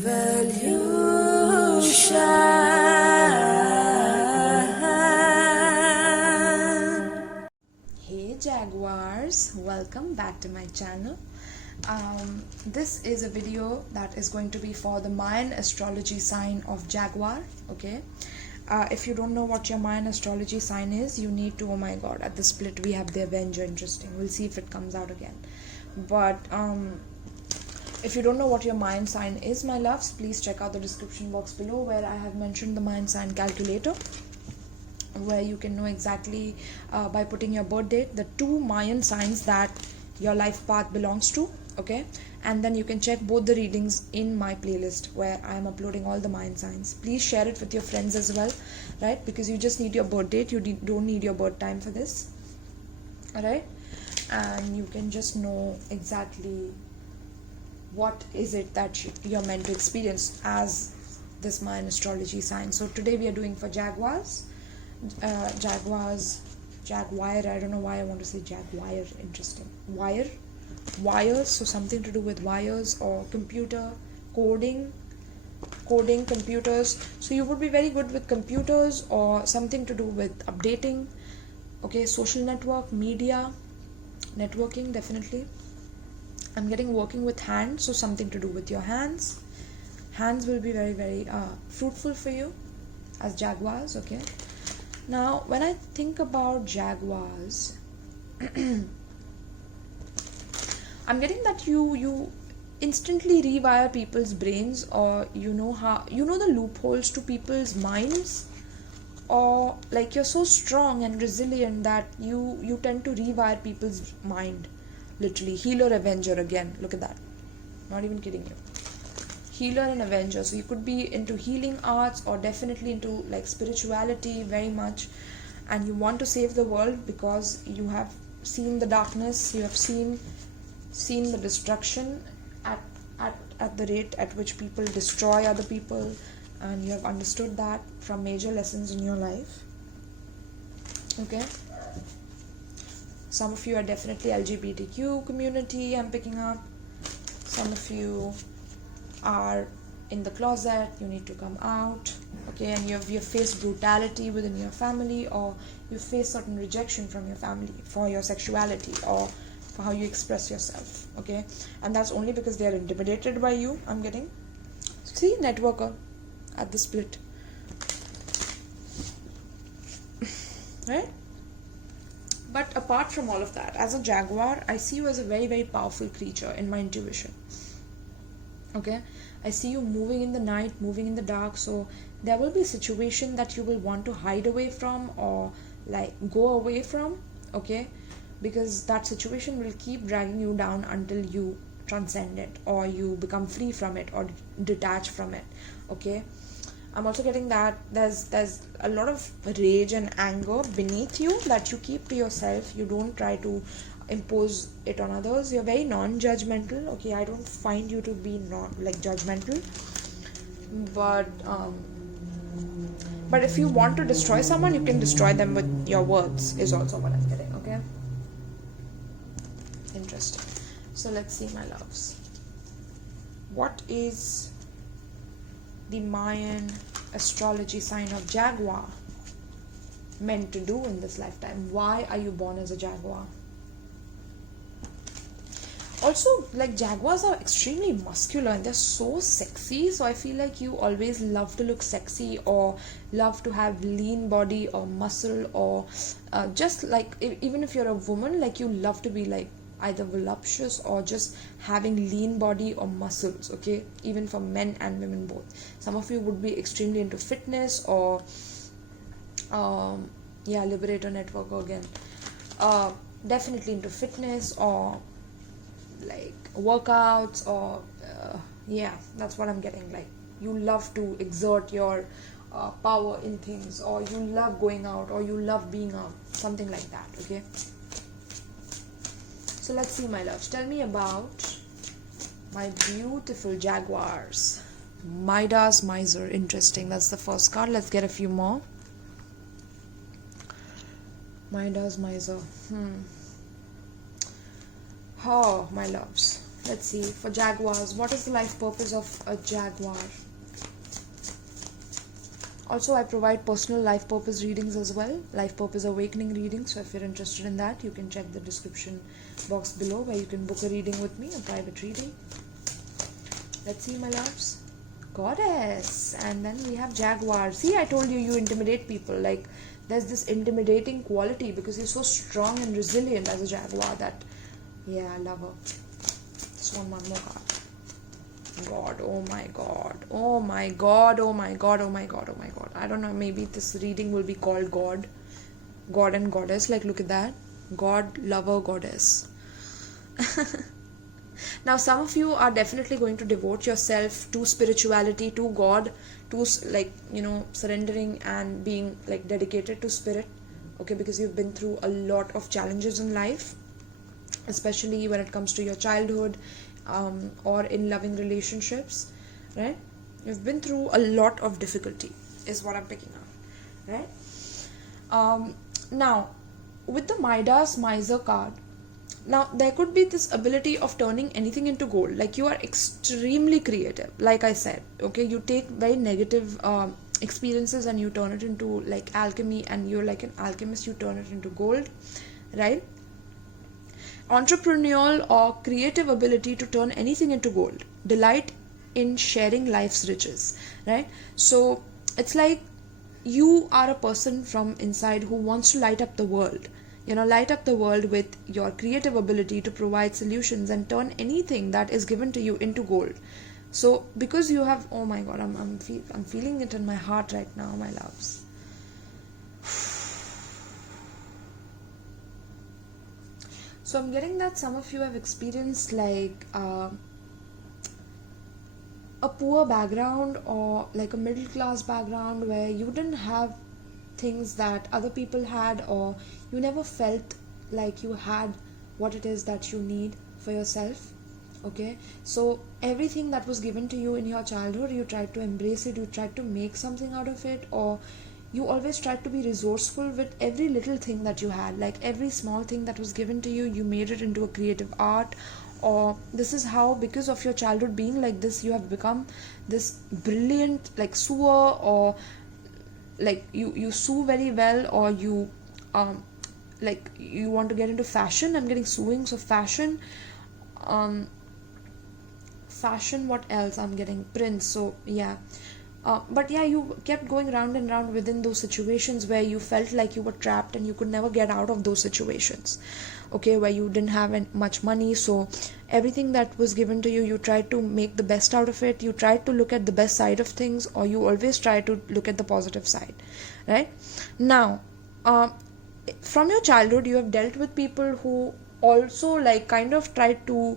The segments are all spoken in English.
Hey Jaguars, welcome back to my channel. This is a video that is going to be for the Mayan astrology sign of Jaguar. Okay, if you don't know what your Mayan astrology sign is, you need to, oh my god, at the split we have the Avenger. Interesting, we'll see if it comes out again. But if you don't know what your Mayan sign is, my loves, please check out the description box below where I have mentioned the Mayan sign calculator, where you can know exactly by putting your birth date the 2 Mayan signs that your life path belongs to. Okay, and then you can check both the readings in my playlist where I am uploading all the Mayan signs. Please share it with your friends as well, right? Because you just need your birth date, you don't need your birth time for this. Alright, and you can just know exactly what is it that you're meant to experience as this Mayan astrology sign. So today we are doing for Jaguars. Jaguar, I don't know why I want to say Jaguar. Interesting. Wires, so something to do with wires or computer, coding, computers. So you would be very good with computers or something to do with updating. Okay, social network, media, networking, definitely. I'm getting working with hands, so something to do with your hands. Hands will be very, very fruitful for you as Jaguars. Okay. Now, when I think about Jaguars, I'm getting that you instantly rewire people's brains, or you know the loopholes to people's minds, or like you're so strong and resilient that you tend to rewire people's mind. Literally, healer, avenger again. Look at that. Not even kidding you. Healer and avenger. So you could be into healing arts or definitely into like spirituality very much, and you want to save the world because you have seen the darkness, you have seen the destruction at the rate at which people destroy other people, and you have understood that from major lessons in your life. Okay, some of you are definitely LGBTQ community, I'm picking up. Some of you are in the closet, you need to come out. Okay, and you've faced brutality within your family, or you face certain rejection from your family for your sexuality or for how you express yourself. Okay, and that's only because they are intimidated by you. I'm getting, see, networker at the split. Right? But apart from all of that, as a Jaguar, I see you as a very, very powerful creature in my intuition. Okay, I see you moving in the night, moving in the dark. So there will be a situation that you will want to hide away from or like go away from. Okay, because that situation will keep dragging you down until you transcend it, or you become free from it, or detach from it. Okay, I'm also getting that there's a lot of rage and anger beneath you that you keep to yourself. You don't try to impose it on others. You're very non-judgmental. Okay, I don't find you to be not like judgmental, but if you want to destroy someone, you can destroy them with your words, is also what I'm getting. Okay, interesting. So let's see, my loves, what is the Mayan astrology sign of Jaguar meant to do in this lifetime? Why are you born as a Jaguar? Also, like, Jaguars are extremely muscular and they're so sexy, so I feel like you always love to look sexy or love to have lean body or muscle, or just like even if you're a woman, like you love to be like either voluptuous or just having lean body or muscles. Okay, even for men and women both. Some of you would be extremely into fitness, or Liberator Network again, definitely into fitness or like workouts, or that's what I'm getting. Like, you love to exert your power in things, or you love going out, or you love being out, something like that. Okay, so let's see, my loves, tell me about my beautiful Jaguars. Midas Miser. Interesting, that's the first card. Let's get a few more. Midas Miser. Oh, my loves, Let's see, for Jaguars, what is the life purpose of a Jaguar? Also, I provide personal life purpose readings as well, life purpose awakening readings. So if you're interested in that, you can check the description box below where you can book a reading with me, a private reading. Let's see, my loves. Goddess. And then we have Jaguar. See, I told you, you intimidate people. Like, there's this intimidating quality because you're so strong and resilient as a Jaguar that, yeah, I love her. Just want one more card. God, oh my God, oh my God, oh my God, oh my God, oh my God. I don't know, maybe this reading will be called God and Goddess. Like, look at that. God, lover, Goddess. Now, some of you are definitely going to devote yourself to spirituality, to God, to, like, you know, surrendering and being, like, dedicated to spirit. Okay, because you've been through a lot of challenges in life, especially when it comes to your childhood, or in loving relationships, right? You've been through a lot of difficulty, is what I'm picking up, right? Now, with the Midas Miser card, now there could be this ability of turning anything into gold. Like, you are extremely creative, like I said, okay? You take very negative experiences and you turn it into, like, alchemy, and you're like an alchemist. You turn it into gold, right? Entrepreneurial or creative ability to turn anything into gold. Delight in sharing life's riches, right? So it's like you are a person from inside who wants to light up the world. You know, light up the world with your creative ability to provide solutions and turn anything that is given to you into gold. So because you have, oh my God, I'm feeling it in my heart right now, my loves. So I'm getting that some of you have experienced, like, a poor background or like a middle class background where you didn't have things that other people had, or you never felt like you had what it is that you need for yourself. Okay, so everything that was given to you in your childhood, you tried to embrace it, you tried to make something out of it, or you always tried to be resourceful with every little thing that you had. Like, every small thing that was given to you, you made it into a creative art. Or this is how, because of your childhood being like this, you have become this brilliant, like, sewer, or like you sew very well, or you like, you want to get into fashion. I'm getting sewing, so fashion, what else? I'm getting prints. So yeah. But yeah, you kept going round and round within those situations where you felt like you were trapped and you could never get out of those situations. Okay, where you didn't have much money, so everything that was given to you, you tried to make the best out of it. You tried to look at the best side of things, or you always try to look at the positive side, right? Now, from your childhood, you have dealt with people who also, like, kind of tried to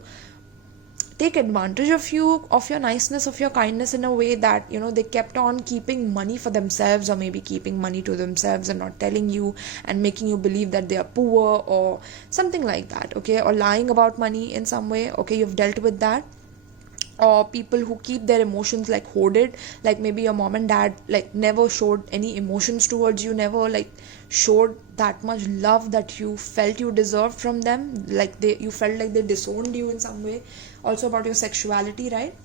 take advantage of you, of your niceness, of your kindness, in a way that, you know, they kept on keeping money for themselves, or maybe keeping money to themselves and not telling you, and making you believe that they are poor or something like that. Okay, or lying about money in some way. Okay, you've dealt with that. Or people who keep their emotions, like, hoarded. Like, maybe your mom and dad, like, never showed any emotions towards you, never, like, showed that much love that you felt you deserved from them. Like, you felt like they disowned you in some way. Also about your sexuality, right?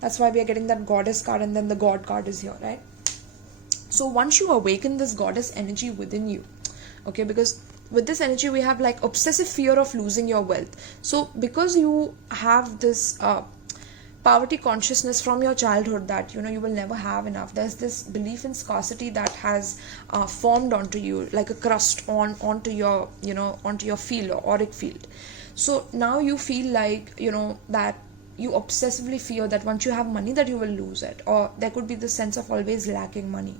That's why we are getting that Goddess card, and then the God card is here, right? So once you awaken this Goddess energy within you, okay, because with this energy we have, like, obsessive fear of losing your wealth. So because you have this poverty consciousness from your childhood, that, you know, you will never have enough, there's this belief in scarcity that has formed onto you, like a crust onto your, you know, onto your field, or auric field. So now you feel like, you know, that you obsessively fear that once you have money, that you will lose it, or there could be this sense of always lacking money.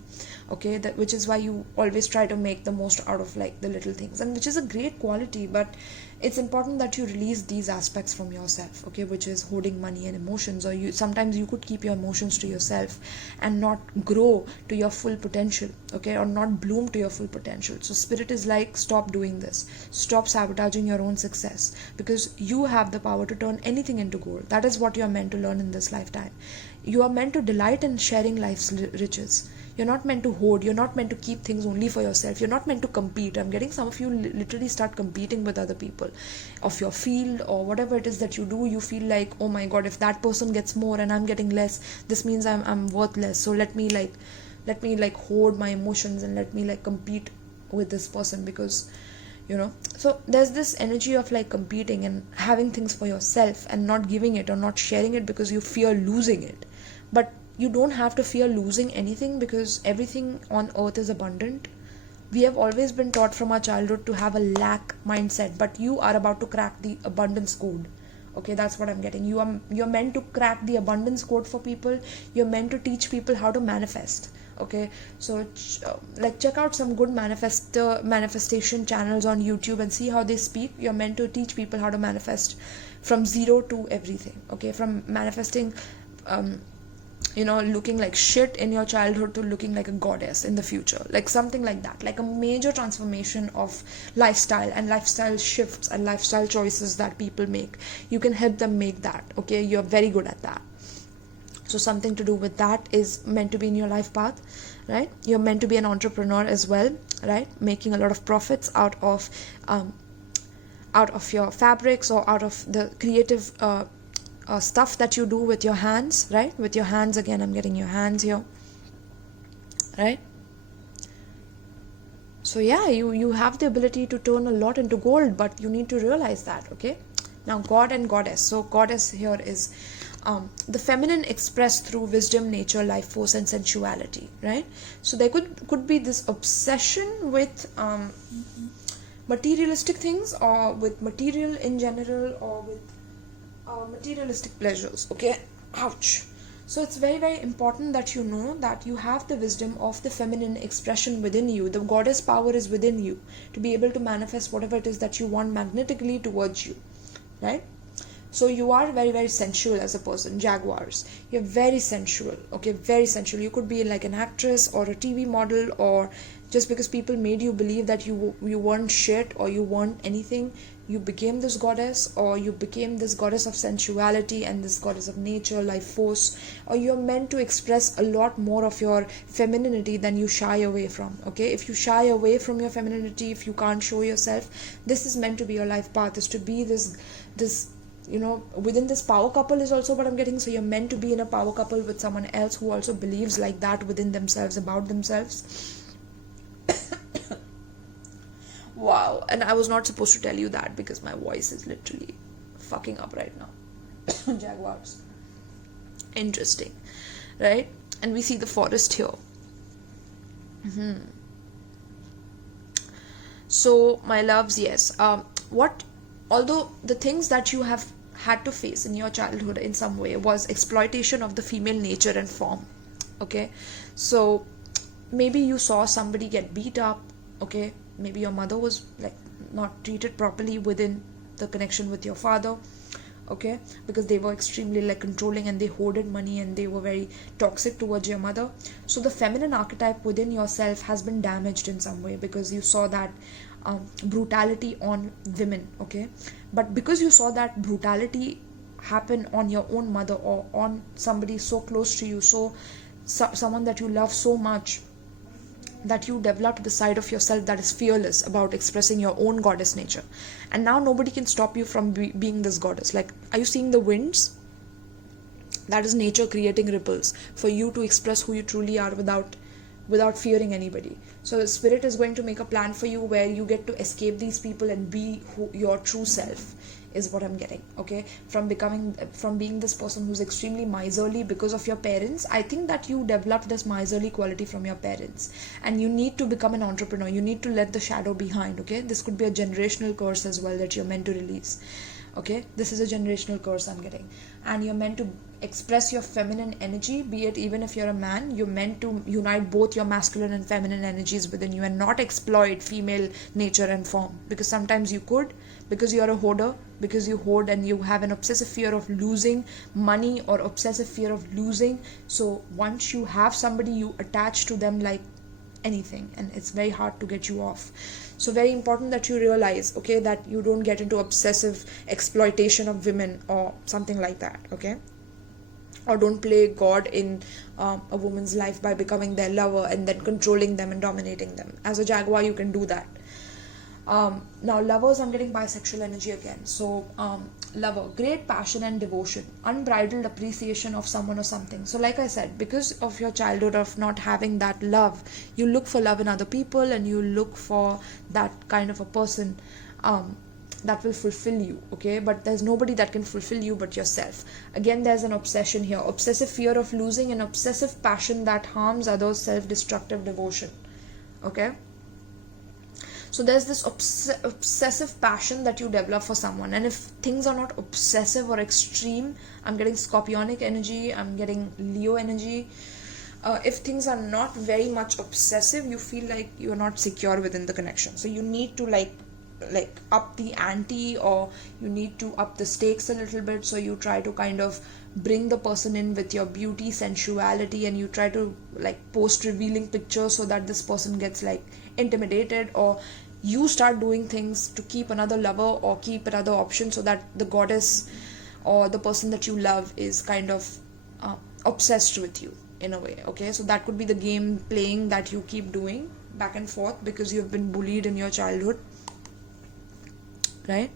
Okay, that, which is why you always try to make the most out of, like, the little things, and which is a great quality, but it's important that you release these aspects from yourself. Okay, which is hoarding money and emotions, or sometimes you could keep your emotions to yourself and not grow to your full potential. Okay, or not bloom to your full potential. So spirit is like, stop doing this, stop sabotaging your own success, because you have the power to turn anything into gold. That is what you are meant to learn in this lifetime. You are meant to delight in sharing life's riches. You're not meant to hoard. You're not meant to keep things only for yourself. You're not meant to compete. I'm getting some of you literally start competing with other people of your field or whatever it is that you do. You feel like, oh my god, if that person gets more and I'm getting less, this means I'm worthless. So let me hoard my emotions and let me like compete with this person, because so there's this energy of like competing and having things for yourself and not giving it or not sharing it because you fear losing it. But you don't have to fear losing anything, because everything on earth is abundant. We have always been taught from our childhood to have a lack mindset, but you are about to crack the abundance code. Okay, that's what I'm getting. You're meant to crack the abundance code for people. You're meant to teach people how to manifest. Okay, so check out some good manifestation channels on YouTube and see how they speak. You're meant to teach people how to manifest from zero to everything. Okay, from manifesting looking like shit in your childhood to looking like a goddess in the future, like something like that, like a major transformation of lifestyle and lifestyle shifts and lifestyle choices that people make. You can help them make that. Okay, you're very good at that. So something to do with that is meant to be in your life path, right? You're meant to be an entrepreneur as well, right? Making a lot of profits out of your fabrics or out of the creative stuff that you do with your hands, right? With your hands, again, I'm getting your hands here, right? So yeah, you have the ability to turn a lot into gold, but you need to realize that. Okay, now God and goddess. So goddess here is the feminine expressed through wisdom, nature, life force, and sensuality, right? So there could be this obsession with materialistic things, or with material in general, or with materialistic pleasures. Okay, ouch. So it's very, very important that you know that you have the wisdom of the feminine expression within you. The goddess power is within you to be able to manifest whatever it is that you want magnetically towards you, right? So you are very, very sensual as a person. Jaguars, you're very sensual. Okay, very sensual. You could be like an actress or a TV model, or just because people made you believe that you weren't shit or you weren't anything, you became this goddess, or you became this goddess of sensuality and this goddess of nature, life force, or you're meant to express a lot more of your femininity than you shy away from. Okay, if you shy away from your femininity, if you can't show yourself, this is meant to be your life path, is to be this within this power couple is also what I'm getting. So you're meant to be in a power couple with someone else who also believes like that within themselves, about themselves. Wow, and I was not supposed to tell you that because my voice is literally fucking up right now. Jaguars. Interesting, right? And we see the forest here. So, my loves, yes. Although the things that you have had to face in your childhood in some way was exploitation of the female nature and form. Okay, so maybe you saw somebody get beat up. Okay, maybe your mother was like not treated properly within the connection with your father. Okay, because they were extremely like controlling and they hoarded money and they were very toxic towards your mother. So the feminine archetype within yourself has been damaged in some way because you saw that brutality on women. Okay, but because you saw that brutality happen on your own mother or on somebody so close to you, someone that you love so much, that you developed the side of yourself that is fearless about expressing your own goddess nature. And now nobody can stop you from being this goddess. Like, are you seeing the winds? That is nature creating ripples for you to express who you truly are without fearing anybody. So the spirit is going to make a plan for you where you get to escape these people and be your true self, is what I'm getting. Okay, from being this person who's extremely miserly because of your parents. I think that you developed this miserly quality from your parents, and you need to become an entrepreneur. You need to let the shadow behind. Okay, this could be a generational curse as well that you're meant to release. Okay, this is a generational curse I'm getting, and you're meant to express your feminine energy, be it even if you're a man. You're meant to unite both your masculine and feminine energies within you and not exploit female nature and form, because sometimes you could, because you're a hoarder, because you hoard and you have an obsessive fear of losing money or obsessive fear of losing. So once you have somebody, you attach to them like anything, and it's very hard to get you off. So very important that you realize, okay, that you don't get into obsessive exploitation of women or something like that. Okay, or don't play God in a woman's life by becoming their lover and then controlling them and dominating them. As a Jaguar, you can do that. Now lovers, I'm getting bisexual energy again. So lover, great passion and devotion, unbridled appreciation of someone or something. So like I said, because of your childhood of not having that love, you look for love in other people, and you look for that kind of a person that will fulfill you, okay? But there's nobody that can fulfill you but yourself. Again, there's an obsession here, obsessive fear of losing, and obsessive passion that harms others, self-destructive devotion, okay? So there's this obsessive passion that you develop for someone, and if things are not obsessive or extreme, I'm getting scorpionic energy, I'm getting Leo energy. If things are not very much obsessive, you feel like you're not secure within the connection. So you need to like up the ante, or you need to up the stakes a little bit. So you try to kind of bring the person in with your beauty, sensuality, and you try to like post revealing pictures so that this person gets like intimidated, or you start doing things to keep another lover or keep another option, so that the goddess or the person that you love is kind of obsessed with you in a way, okay? So that could be the game playing that you keep doing back and forth because you've been bullied in your childhood, right?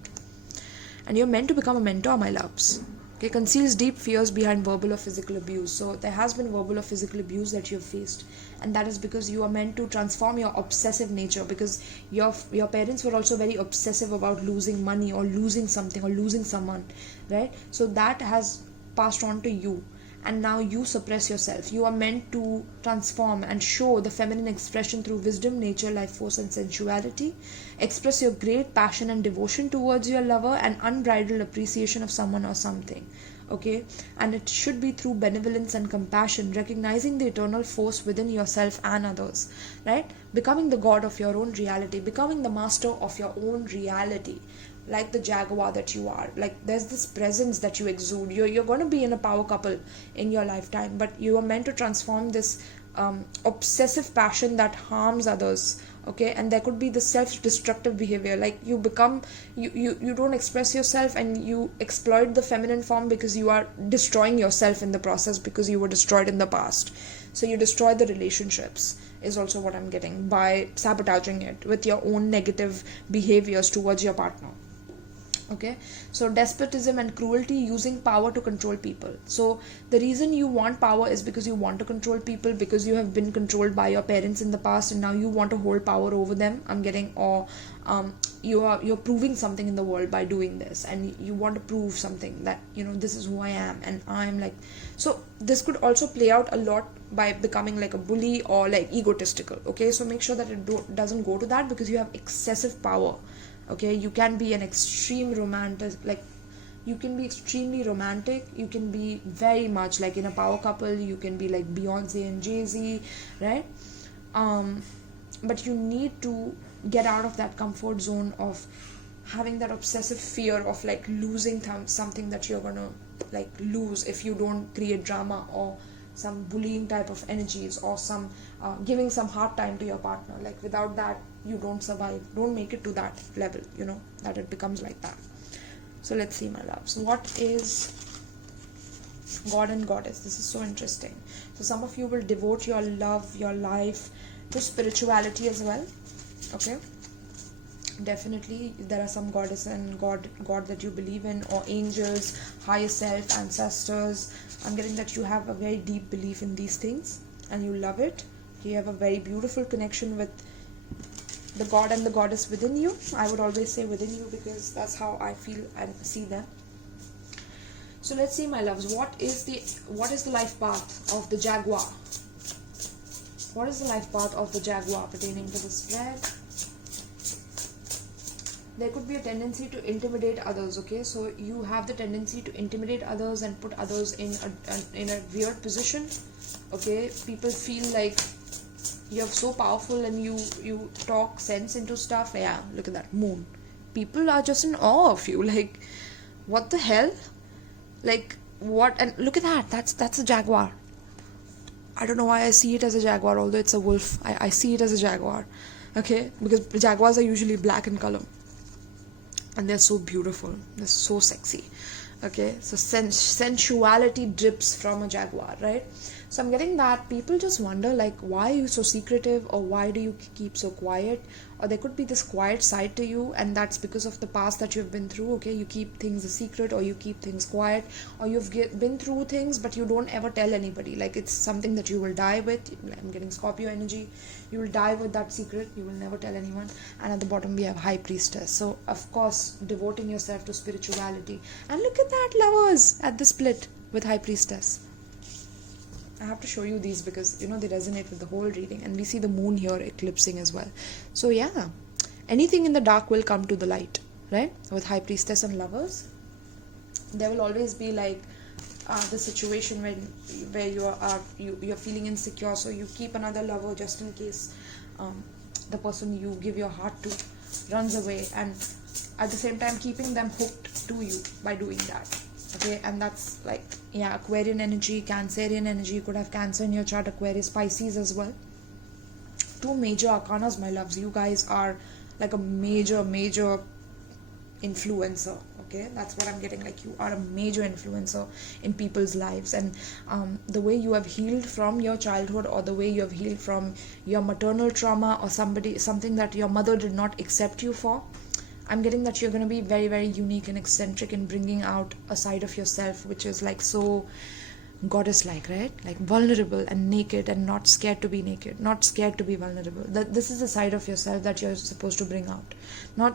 And you're meant to become a mentor, my loves. Okay, conceals deep fears behind verbal or physical abuse. So there has been verbal or physical abuse that you've faced, and that is because you are meant to transform your obsessive nature, because your parents were also very obsessive about losing money or losing something or losing someone, right? So that has passed on to you, and now you suppress yourself. You are meant to transform and show the feminine expression through wisdom, nature, life force, and sensuality. Express your great passion and devotion towards your lover and unbridled appreciation of someone or something, okay? And it should be through benevolence and compassion, recognizing the eternal force within yourself and others, right? Becoming the god of your own reality, becoming the master of your own reality, like the Jaguar that you are. Like there's this presence that you exude. You're going to be in a power couple in your lifetime, but you are meant to transform this obsessive passion that harms others, okay? And there could be the self-destructive behavior, like you become you don't express yourself, and you exploit the feminine form because you are destroying yourself in the process, because you were destroyed in the past. So you destroy the relationships is also what I'm getting, by sabotaging it with your own negative behaviors towards your partner. Okay, so despotism and cruelty, using power to control people. So the reason you want power is because you want to control people, because you have been controlled by your parents in the past, and now you want to hold power over them, I'm getting. Or you're proving something in the world by doing this, and you want to prove something that, you know, this is who I am, and I'm like. So this could also play out a lot by becoming like a bully or like egotistical, okay? So make sure that it doesn't go to that, because you have excessive power. Okay, you can be an extreme romantic, like you can be extremely romantic, you can be very much like in a power couple, you can be like Beyonce and Jay-Z, right? But you need to get out of that comfort zone of having that obsessive fear of like losing something that you're gonna like lose if you don't create drama, or some bullying type of energies, or some giving some hard time to your partner. Like without that, you don't survive, don't make it to that level, you know, that it becomes like that. So let's see, my loves, what is God and Goddess? This is so interesting. So some of you will devote your love, your life to spirituality as well, okay? Definitely there are some goddess and god that you believe in, or angels, higher self, ancestors. I'm getting that you have a very deep belief in these things and you love it. You have a very beautiful connection with the god and the goddess within you. I would always say within you, because that's how I feel and see them. So let's see, my loves, what is the life path of the Jaguar? What is the life path of the Jaguar pertaining to the spread? There could be a tendency to intimidate others, okay? So you have the tendency to intimidate others and put others in a weird position, okay? People feel like you're so powerful and you talk sense into stuff. Yeah, look at that moon. People are just in awe of you. Like, what the hell? Like, what? And look at that. That's a Jaguar. I don't know why I see it as a Jaguar, although it's a wolf. I see it as a Jaguar, okay? Because Jaguars are usually black in color. And they're so beautiful. They're so sexy. Okay, so sensuality drips from a Jaguar, right? So I'm getting that people just wonder, like, why are you so secretive, or why do you keep so quiet, or there could be this quiet side to you, and that's because of the past that you've been through. Okay, you keep things a secret, or you keep things quiet, or you've been through things but you don't ever tell anybody, like it's something that you will die with. I'm getting Scorpio energy. You will die with that secret, you will never tell anyone. And at the bottom we have High Priestess, so of course devoting yourself to spirituality. And look at that, lovers, at the split with High Priestess. I have to show you these because they resonate with the whole reading, and we see the moon here eclipsing as well. So yeah, anything in the dark will come to the light, right? With High Priestess and Lovers, there will always be like the situation where you're feeling insecure, so you keep another lover just in case the person you give your heart to runs away, and at the same time keeping them hooked to you by doing that. Okay, and that's like, yeah, Aquarian energy, Cancerian energy. You could have Cancer in your chart, Aquarius, Pisces as well. Two major arcanas, my loves. You guys are like a major influencer. Okay, that's what I'm getting. Like, you are a major influencer in people's lives, and the way you have healed from your childhood, or the way you have healed from your maternal trauma, or something that your mother did not accept you for, I'm getting that you're going to be very unique and eccentric in bringing out a side of yourself which is like so goddess-like, right? Like vulnerable and naked, and not scared to be naked, not scared to be vulnerable. This is the side of yourself that you're supposed to bring out.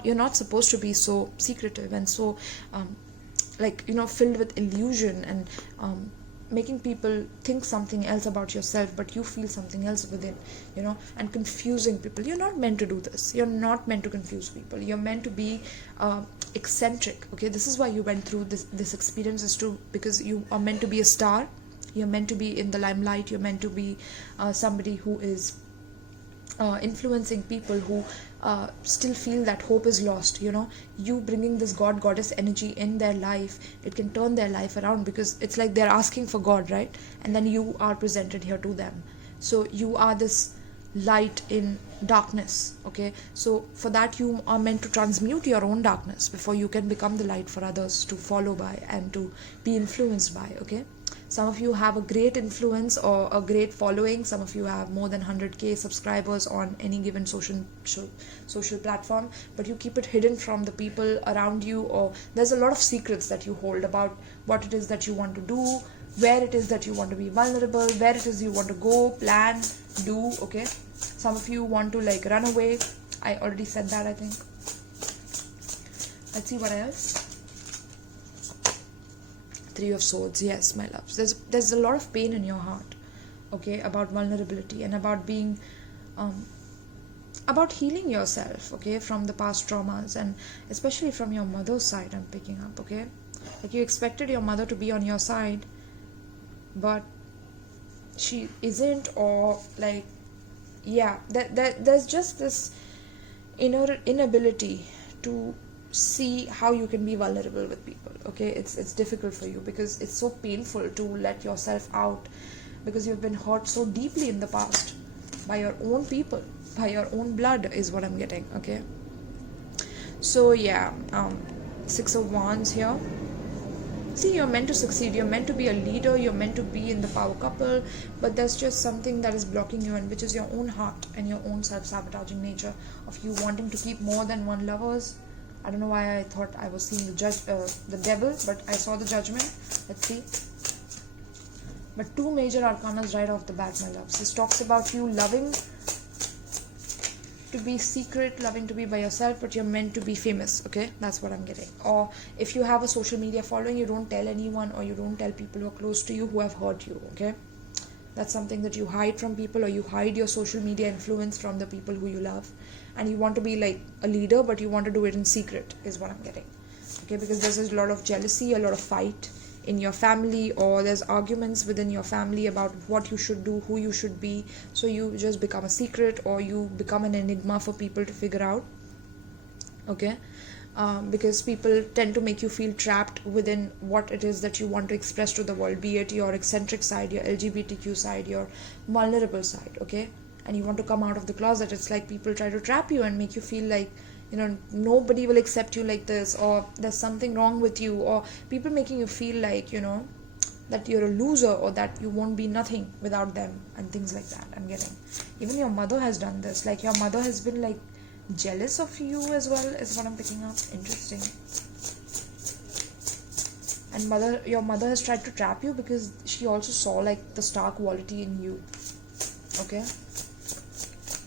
You're not supposed to be so secretive and so filled with illusion and making people think something else about yourself, but you feel something else within, and confusing people. You're not meant to do this. You're not meant to confuse people. You're meant to be eccentric. Okay, this is why you went through this experience, is because you are meant to be a star. You're meant to be in the limelight. You're meant to be somebody who is influencing people who still feel that hope is lost. You bringing this goddess energy in their life, it can turn their life around, because it's like they're asking for God, right? And then you are presented here to them. So you are this light in darkness. Okay, so for that you are meant to transmute your own darkness before you can become the light for others to follow by and to be influenced by. Okay, some of you have a great influence or a great following. Some of you have more than 100k subscribers on any given social platform, but you keep it hidden from the people around you, or there's a lot of secrets that you hold about what it is that you want to do, where it is that you want to be vulnerable, where it is you want to go, plan, do. Okay, some of you want to like run away. I already said that, I think. Let's see what else. Three of Swords. Yes, my loves, there's a lot of pain in your heart, okay, about vulnerability and about being about healing yourself, okay, from the past traumas, and especially from your mother's side. I'm picking up, okay, like you expected your mother to be on your side, but she isn't, or like, yeah, there's just this inability to see how you can be vulnerable with people. Okay, it's difficult for you because it's so painful to let yourself out, because you've been hurt so deeply in the past by your own people, by your own blood, is what I'm getting. Okay, so yeah, Six of Wands here. See, you're meant to succeed, you're meant to be a leader, you're meant to be in the power couple, but there's just something that is blocking you, and which is your own heart and your own self-sabotaging nature of you wanting to keep more than one lovers. I don't know why I thought I was seeing the devil, but I saw the Judgment. Let's see. But two major arcanas right off the bat, my loves. This talks about you loving to be secret, loving to be by yourself, but you're meant to be famous. Okay, that's what I'm getting. Or if you have a social media following, you don't tell anyone, or you don't tell people who are close to you who have hurt you. Okay, that's something that you hide from people, or you hide your social media influence from the people who you love, and you want to be like a leader, but you want to do it in secret, is what I'm getting. Okay, because there's a lot of jealousy, a lot of fight in your family, or there's arguments within your family about what you should do, who you should be, so you just become a secret, or you become an enigma for people to figure out. Okay, because people tend to make you feel trapped within what it is that you want to express to the world, be it your eccentric side, your LGBTQ side, your vulnerable side. Okay, and you want to come out of the closet. It's like people try to trap you and make you feel like nobody will accept you like this, or there's something wrong with you, or people making you feel like that you're a loser, or that you won't be nothing without them, and things like that. I'm getting even your mother has done this, like your mother has been like jealous of you as well, is what I'm picking up. Interesting. And your mother has tried to trap you because she also saw like the star quality in you. Okay,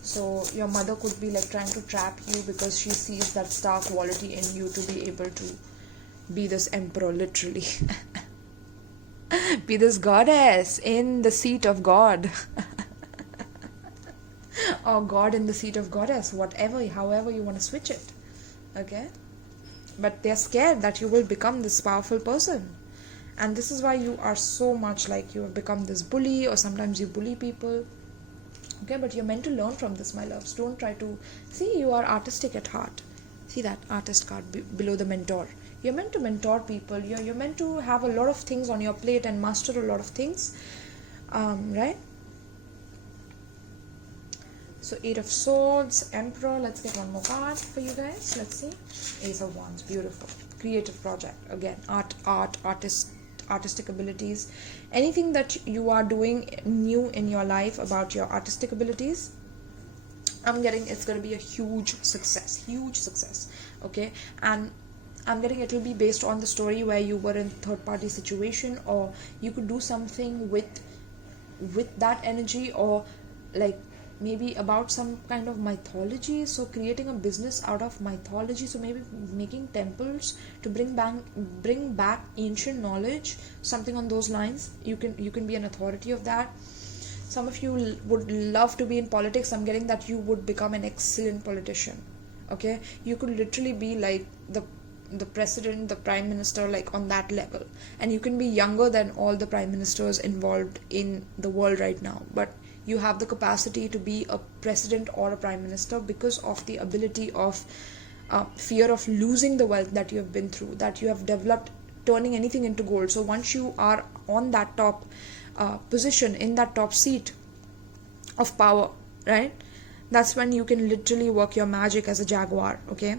so your mother could be like trying to trap you because she sees that star quality in you to be able to be this emperor, literally. Be this goddess in the seat of God. Or God in the seat of goddess, whatever, however you want to switch it. Okay, but they're scared that you will become this powerful person, and this is why you are so much like you have become this bully, or sometimes you bully people. Okay, but you're meant to learn from this, my loves. Don't try to see, you are artistic at heart. See that artist card below the mentor. You're meant to mentor people. You're meant to have a lot of things on your plate and master a lot of things, right? So 8 of Swords, Emperor. Let's get one more card for you guys. Let's see. Ace of Wands, beautiful. Creative project. Again, artistic abilities. Anything that you are doing new in your life about your artistic abilities, I'm getting it's going to be a huge success. Okay, and I'm getting it will be based on the story where you were in third party situation, or you could do something with that energy, or like maybe about some kind of mythology. So creating a business out of mythology, so maybe making temples to bring back ancient knowledge, something on those lines. You can be an authority of that. Some of you would love to be in politics. I'm getting that you would become an excellent politician. Okay, you could literally be like the president, the prime minister, like on that level, and you can be younger than all the prime ministers involved in the world right now, but you have the capacity to be a president or a prime minister because of the ability of fear of losing the wealth that you have been through, that you have developed, turning anything into gold. So once you are on that top position, in that top seat of power, right, that's when you can literally work your magic as a Jaguar. Okay,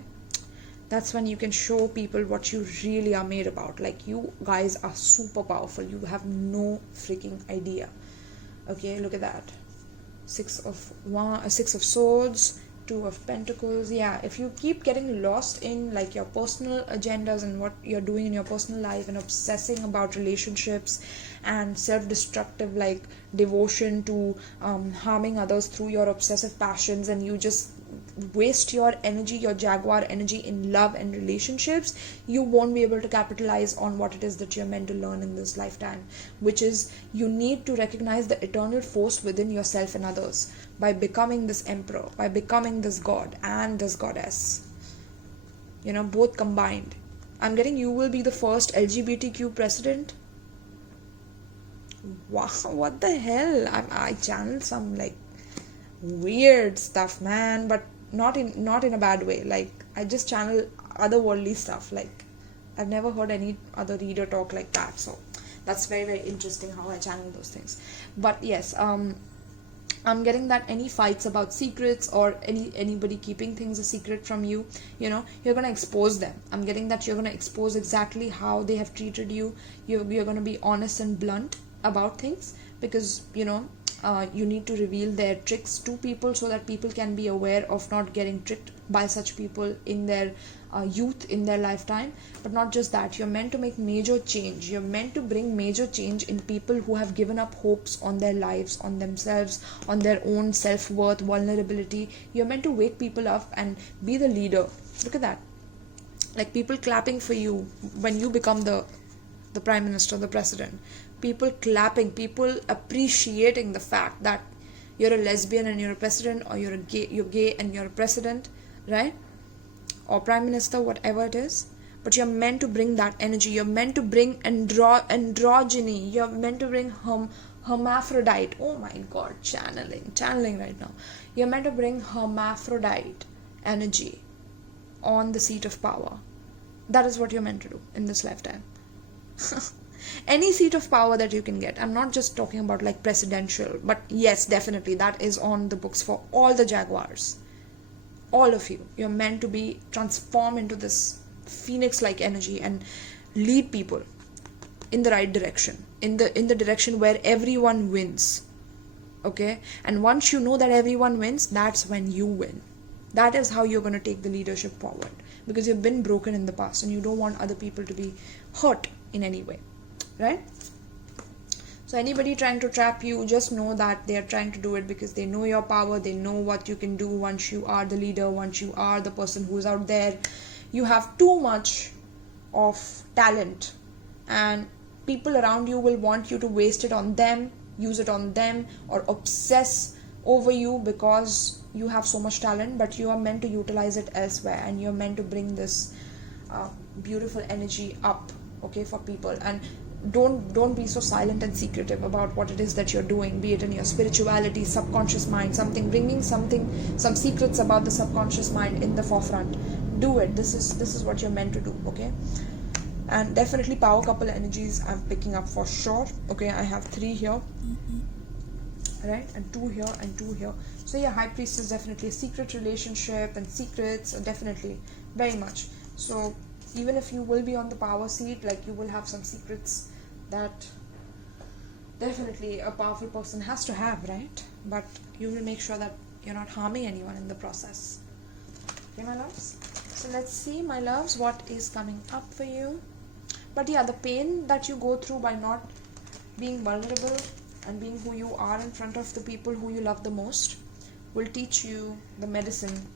that's when you can show people what you really are made about. Like, you guys are super powerful. You have no freaking idea. Okay, look at that. 6 of Swords, 2 of Pentacles. Yeah, if you keep getting lost in like your personal agendas and what you're doing in your personal life, and obsessing about relationships and self-destructive like devotion to harming others through your obsessive passions, and you just waste your energy, your Jaguar energy, in love and relationships, you won't be able to capitalize on what it is that you're meant to learn in this lifetime, which is you need to recognize the eternal force within yourself and others by becoming this emperor, by becoming this god and this goddess, both combined. I'm getting you will be the first LGBTQ president. Wow, what the hell? I channeled some like weird stuff, man, but not in a bad way. Like, I just channel otherworldly stuff. Like, I've never heard any other reader talk like that, so that's very, very interesting how I channel those things. But yes, I'm getting that any fights about secrets, or anybody keeping things a secret from you, you're going to expose them. I'm getting that you're going to expose exactly how they have treated you. You're going to be honest and blunt about things, because you need to reveal their tricks to people so that people can be aware of not getting tricked by such people in their youth, in their lifetime. But not just that, you're meant to make major change. You're meant to bring major change in people who have given up hopes on their lives, on themselves, on their own self-worth, vulnerability. You're meant to wake people up and be the leader. Look at that. Like, people clapping for you when you become the prime minister, the president. People clapping, people appreciating the fact that you're a lesbian and you're a president, or you're gay and you're a president, right? Or prime minister, whatever it is. But you're meant to bring that energy. You're meant to bring androgyny. You're meant to bring hermaphrodite. Oh my god, channeling right now. You're meant to bring hermaphrodite energy on the seat of power. That is what you're meant to do in this lifetime. Any seat of power that you can get. I'm not just talking about like presidential, but yes, definitely that is on the books for all the Jaguars. all of you, you're meant to be transformed into this phoenix like energy and lead people in the right direction, in the direction where everyone wins. Okay, and once you know that everyone wins, that's when you win. That is how you're going to take the leadership forward, because you've been broken in the past and you don't want other people to be hurt in any way, right? So anybody trying to trap you, just know that they are trying to do it because they know your power, they know what you can do once you are the leader, once you are the person who's out there. You have too much of talent, and people around you will want you to waste it on them, use it on them, or obsess over you because you have so much talent, but you are meant to utilize it elsewhere, and you're meant to bring this beautiful energy up, okay, for people. And don't be so silent and secretive about what it is that you're doing, be it in your spirituality, subconscious mind, bringing some secrets about the subconscious mind in the forefront. Do it. This is what you're meant to do, okay? And definitely power couple energies I'm picking up for sure. Okay, I have 3 here, right, and 2 here and 2 here. So yeah, high priest is definitely a secret relationship, and secrets definitely very much. So even if you will be on the power seat, like, you will have some secrets that definitely a powerful person has to have, right? But you will make sure that you're not harming anyone in the process. Okay, my loves? So let's see, my loves, what is coming up for you. But yeah, the pain that you go through by not being vulnerable and being who you are in front of the people who you love the most will teach you the medicine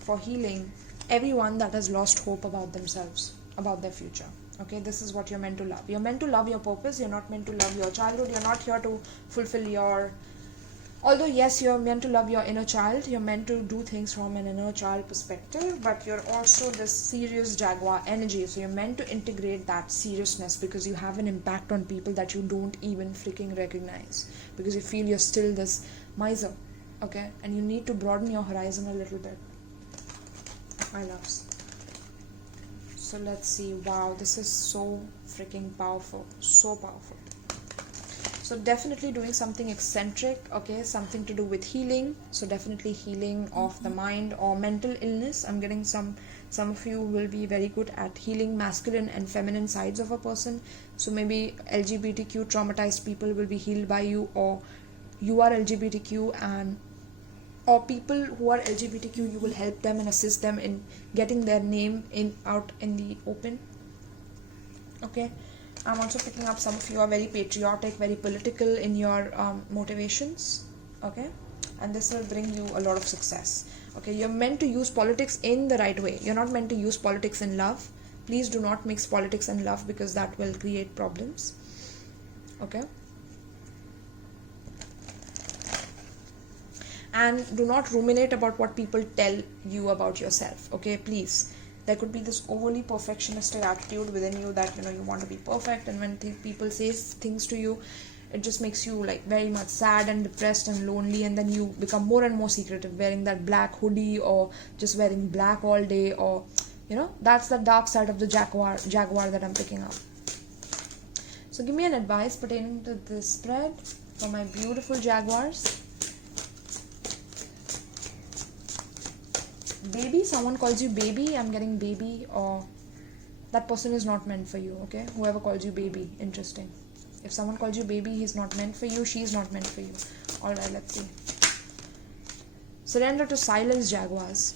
for healing everyone that has lost hope about themselves, about their future. Okay, this is what you're meant to love. You're meant to love your purpose. You're not meant to love your childhood. You're not here to fulfill your... Although yes, you're meant to love your inner child. You're meant to do things from an inner child perspective, but you're also this serious Jaguar energy. So you're meant to integrate that seriousness because you have an impact on people that you don't even freaking recognize, because you feel you're still this miser. Okay, and you need to broaden your horizon a little bit, my loves. So let's see. Wow, this is so freaking powerful, so powerful. So definitely doing something eccentric, okay, something to do with healing. So definitely healing of the mind or mental illness. I'm getting some of you will be very good at healing masculine and feminine sides of a person. So maybe LGBTQ traumatized people will be healed by you, or you are LGBTQ and or people who are LGBTQ, you will help them and assist them in getting their name out in the open. Okay, I'm also picking up some of you are very patriotic, very political in your motivations. Okay, and this will bring you a lot of success. Okay, you're meant to use politics in the right way. You're not meant to use politics in love. Please do not mix politics and love, because that will create problems. Okay, and do not ruminate about what people tell you about yourself. Okay, please. There could be this overly perfectionistic attitude within you that you want to be perfect, and when people say things to you, it just makes you like very much sad and depressed and lonely, and then you become more and more secretive, wearing that black hoodie or just wearing black all day, or that's the dark side of the Jaguar that I'm picking up. So give me an advice pertaining to this spread for my beautiful Jaguars. Baby, someone calls you baby. I'm getting baby, or that person is not meant for you. Okay, whoever calls you baby, interesting. If someone calls you baby, he's not meant for you, she's not meant for you. Alright, let's see. Surrender to silence, Jaguars.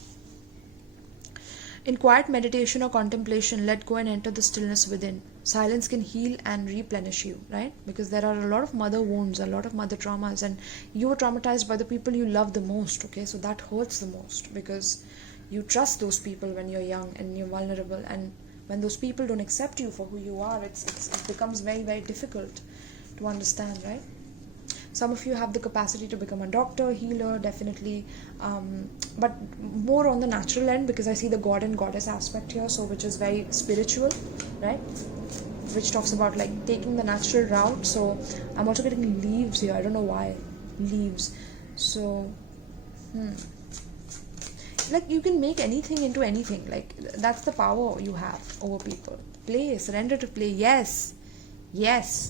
In quiet meditation or contemplation, let go and enter the stillness within. Silence can heal and replenish you, right? Because there are a lot of mother wounds, a lot of mother traumas, and you were traumatized by the people you love the most. Okay, so that hurts the most, because you trust those people when you're young and you're vulnerable, and when those people don't accept you for who you are, it becomes very, very difficult to understand, right? Some of you have the capacity to become a doctor, healer, definitely, but more on the natural end, because I see the god and goddess aspect here, so which is very spiritual, right? Which talks about like taking the natural route. So I'm also getting leaves here. I don't know why. Leaves. So, like you can make anything into anything. Like that's the power you have over people. Play, surrender to play. Yes.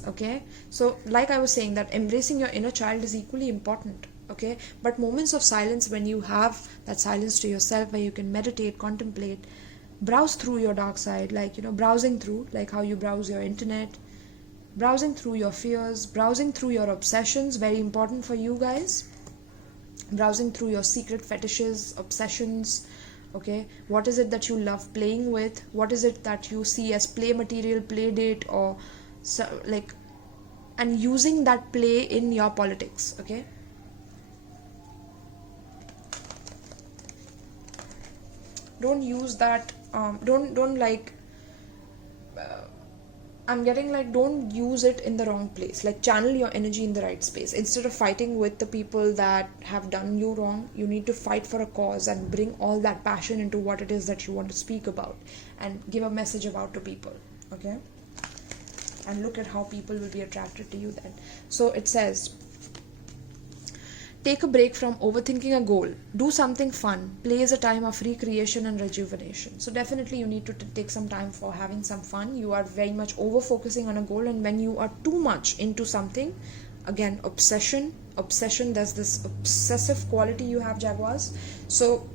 Okay. So like I was saying, that embracing your inner child is equally important. okay? But moments of silence, when you have that silence to yourself, where you can meditate, contemplate, browse through your dark side, like, browsing through, like how you browse your internet, browsing through your fears, browsing through your obsessions, very important for you guys, browsing through your secret fetishes, obsessions, okay? What is it that you love playing with? What is it that you see as play material, play date, or so, like, and using that play in your politics, okay? Don't use that, don't like, I'm getting like, don't use it in the wrong place. Like, channel your energy in the right space. Instead of fighting with the people that have done you wrong, you need to fight for a cause and bring all that passion into what it is that you want to speak about and give a message about to people, okay? And look at how people will be attracted to you then. So it says, take a break from overthinking a goal. Do something fun. Play is a time of recreation and rejuvenation. So definitely you need to take some time for having some fun. You are very much over focusing on a goal, and when you are too much into something, again, obsession, there's this obsessive quality you have, Jaguars. So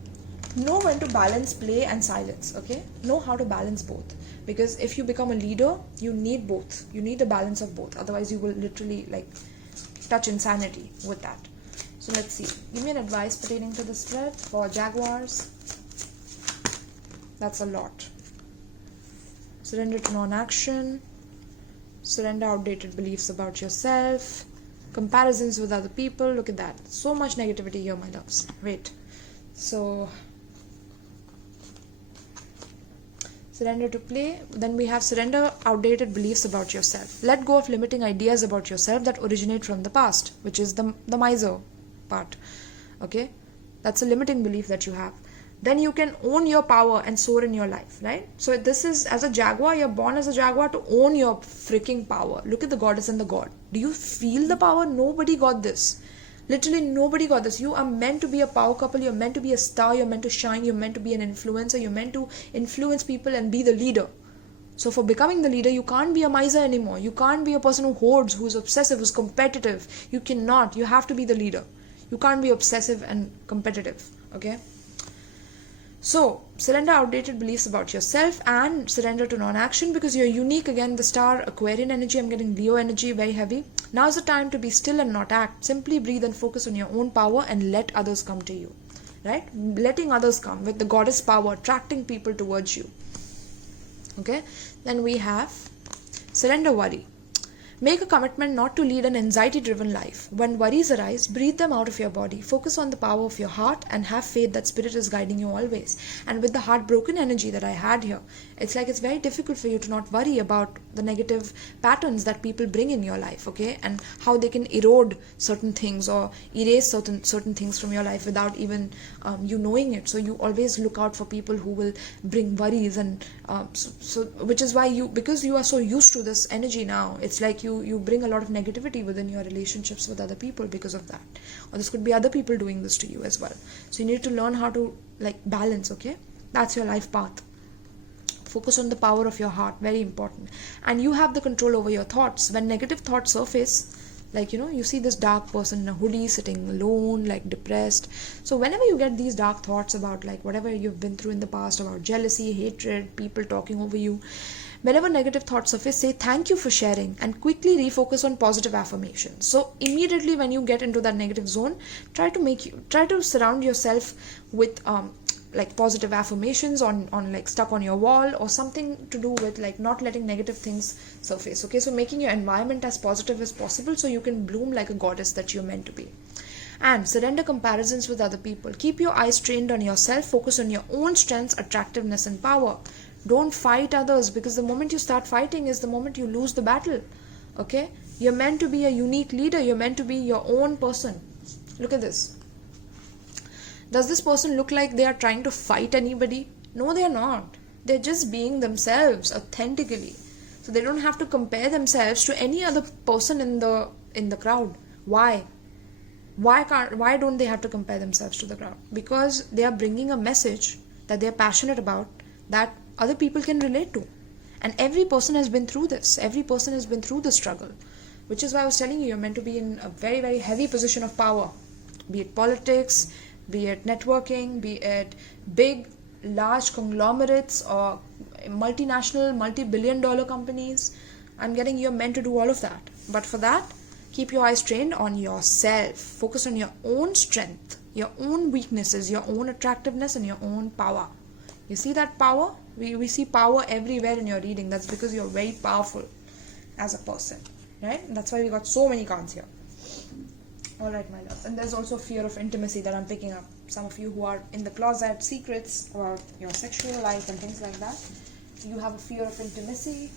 know when to balance play and silence, okay? Know how to balance both. Because if you become a leader, you need both. You need a balance of both. Otherwise you will literally like touch insanity with that. So let's see. Give me an advice pertaining to the spread for Jaguars. That's a lot. Surrender to non-action. Surrender outdated beliefs about yourself. Comparisons with other people. Look at that. So much negativity here, my loves. Wait. So surrender to play. Then we have surrender outdated beliefs about yourself. Let go of limiting ideas about yourself that originate from the past, which is the miser part, okay? That's a limiting belief that you have. Then you can own your power and soar in your life, right? So this is, as a Jaguar, you're born as a Jaguar to own your freaking power. Look at the goddess and the god. Do you feel the power? Nobody got this. Literally nobody got this. You are meant to be a power couple. You're meant to be a star. You're meant to shine. You're meant to be an influencer. You're meant to influence people and be the leader. So for becoming the leader, you can't be a miser anymore. You can't be a person who hoards, who's obsessive, who's competitive. You cannot. You have to be the leader. You can't be obsessive and competitive, okay? So, surrender outdated beliefs about yourself and surrender to non-action, because you're unique. Again, the star, Aquarian energy, I'm getting Leo energy, very heavy. Now is the time to be still and not act. Simply breathe and focus on your own power and let others come to you, right? Letting others come with the goddess power, attracting people towards you, okay? Then we have surrender worry. Make a commitment not to lead an anxiety-driven life. When worries arise, breathe them out of your body. Focus on the power of your heart and have faith that spirit is guiding you always. And with the heartbroken energy that I had here, it's like it's very difficult for you to not worry about the negative patterns that people bring in your life, okay? And how they can erode certain things or erase certain things from your life without even you knowing it. So you always look out for people who will bring worries, and so which is why because you are so used to this energy now, it's like you bring a lot of negativity within your relationships with other people because of that. Or this could be other people doing this to you as well. So you need to learn how to like balance, okay? That's your life path. Focus on the power of your heart, very important. And you have the control over your thoughts. When negative thoughts surface, like, you see this dark person in a hoodie sitting alone, like depressed. So whenever you get these dark thoughts about like whatever you've been through in the past, about jealousy, hatred, people talking over you, whenever negative thoughts surface, say thank you for sharing and quickly refocus on positive affirmations. So immediately when you get into that negative zone, try to surround yourself with like positive affirmations on like stuck on your wall, or something to do with like not letting negative things surface, okay? So making your environment as positive as possible so you can bloom like a goddess that you're meant to be. And surrender comparisons with other people. Keep your eyes trained on yourself. Focus on your own strengths, attractiveness and power. Don't fight others, because the moment you start fighting is the moment you lose the battle, okay? You're meant to be a unique leader. You're meant to be your own person. Look at this. Does this person look like they are trying to fight anybody? No, they are not. They're just being themselves authentically. So they don't have to compare themselves to any other person in the crowd. Why? Why don't they have to compare themselves to the crowd? Because they are bringing a message that they are passionate about, that other people can relate to. And every person has been through this. Every person has been through the struggle. Which is why I was telling you, you're meant to be in a very, very heavy position of power be it politics, be it networking, be it big, large conglomerates or multinational, multi-billion dollar companies. I'm getting you're meant to do all of that. But for that, keep your eyes trained on yourself. Focus on your own strength, your own weaknesses, your own attractiveness, and your own power. You see that power? We see power everywhere in your reading. That's because you're very powerful as a person, right? That's why we got so many cards here. Alright, my love. And there's also fear of intimacy that I'm picking up. Some of you who are in the closet, secrets about your sexual life and things like that. You have a fear of intimacy.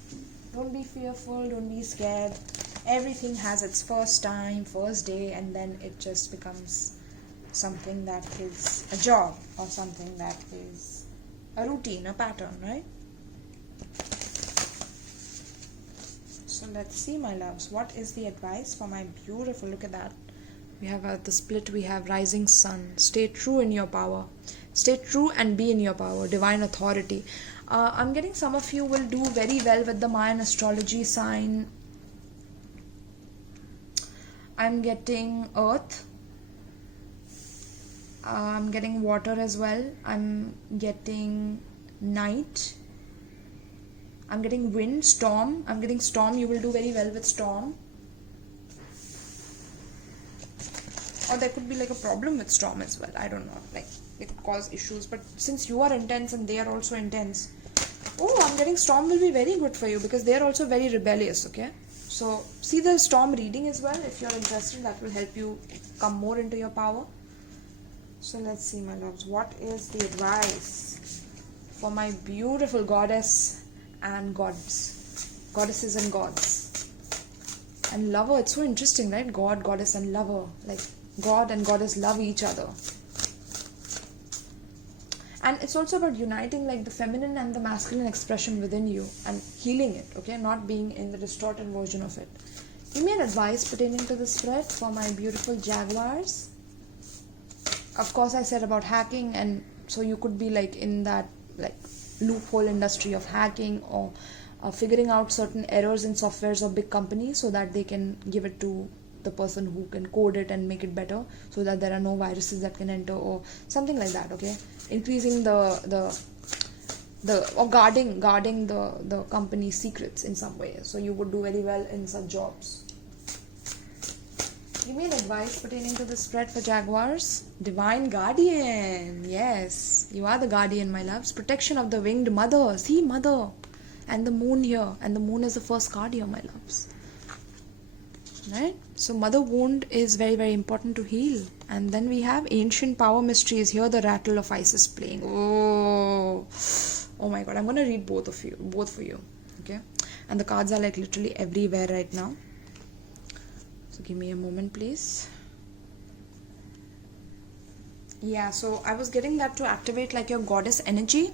Don't be fearful, don't be scared. Everything has its first time, first day, and then it just becomes something that is a job or something that is a routine, a pattern, right? So let's see, my loves, what is the advice for my beautiful, look at that. We have the split, we have rising sun. Stay true in your power. Stay true and be in your power. Divine authority. I'm getting some of you will do very well with the Mayan astrology sign. I'm getting earth. I'm getting water as well. I'm getting night. I'm getting wind, storm. I'm getting storm. You will do very well with storm. Or there could be like a problem with storm as well. I don't know. Like it could cause issues. But since you are intense and they are also intense. Oh, I'm getting storm will be very good for you because they are also very rebellious, okay? So see the storm reading as well. If you're interested, that will help you come more into your power. So let's see, my loves. What is the advice for my beautiful goddess and gods? Goddesses and gods. And lover. It's so interesting, right? God, goddess and lover. Like God and goddess love each other. And it's also about uniting like the feminine and the masculine expression within you and healing it, okay? Not being in the distorted version of it. Give me an advice pertaining to the spread for my beautiful Jaguars. Of course, I said about hacking, and so you could be like in that like loophole industry of hacking or figuring out certain errors in softwares of big companies so that they can give it to the person who can code it and make it better so that there are no viruses that can enter or something like that, okay? Increasing the or guarding the company's secrets in some way. So you would do very well in such jobs. Give me an advice pertaining to the spread for Jaguars. Divine Guardian. Yes, you are the guardian, my loves. Protection of the winged mother. See, mother. And the moon here. And the moon is the first card here, my loves. Right? So mother wound is very, very important to heal. And then we have ancient power mysteries. Here the rattle of Isis playing. Oh my god. I'm going to read both for you. Okay? And the cards are like literally everywhere right now. So give me a moment, please. Yeah, so I was getting that to activate like your goddess energy.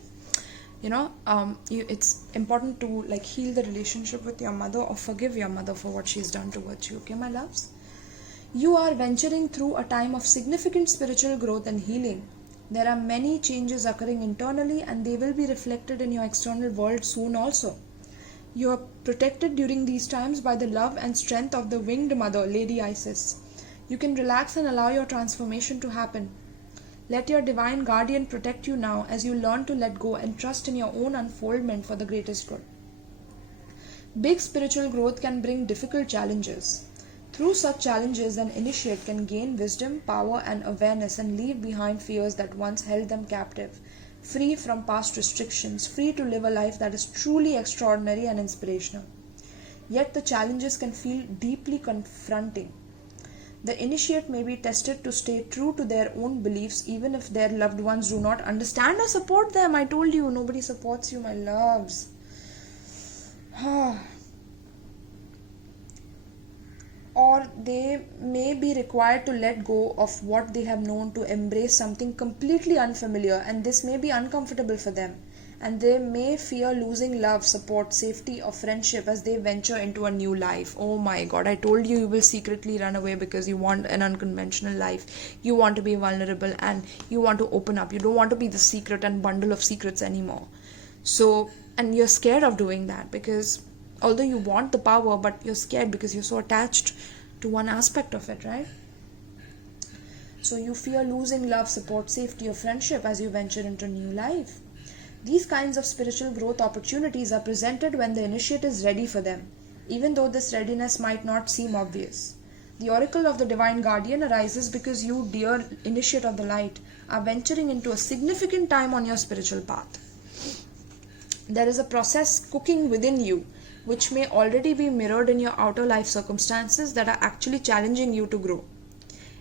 You know, it's important to like heal the relationship with your mother or forgive your mother for what she's done towards you. Okay, my loves? You are venturing through a time of significant spiritual growth and healing. There are many changes occurring internally and they will be reflected in your external world soon also. You are protected during these times by the love and strength of the winged mother, Lady Isis. You can relax and allow your transformation to happen. Let your divine guardian protect you now as you learn to let go and trust in your own unfoldment for the greatest good. Big spiritual growth can bring difficult challenges. Through such challenges, an initiate can gain wisdom, power, and awareness and leave behind fears that once held them captive. Free from past restrictions, free to live a life that is truly extraordinary and inspirational. Yet the challenges can feel deeply confronting. The initiate may be tested to stay true to their own beliefs even if their loved ones do not understand or support them. I told you, nobody supports you, my loves. Or they may be required to let go of what they have known to embrace something completely unfamiliar, and this may be uncomfortable for them, and they may fear losing love, support, safety, or friendship as they venture into a new life. Oh my god, I told you, you will secretly run away because you want an unconventional life. You want to be vulnerable and you want to open up. You don't want to be the secret and bundle of secrets anymore. So, and you're scared of doing that because although you want the power, but you're scared because you're so attached to one aspect of it, right? So you fear losing love, support, safety, or friendship as you venture into new life. These kinds of spiritual growth opportunities are presented when the initiate is ready for them, even though this readiness might not seem obvious. The oracle of the divine guardian arises because you, dear initiate of the light, are venturing into a significant time on your spiritual path. There is a process cooking within you, which may already be mirrored in your outer life circumstances that are actually challenging you to grow.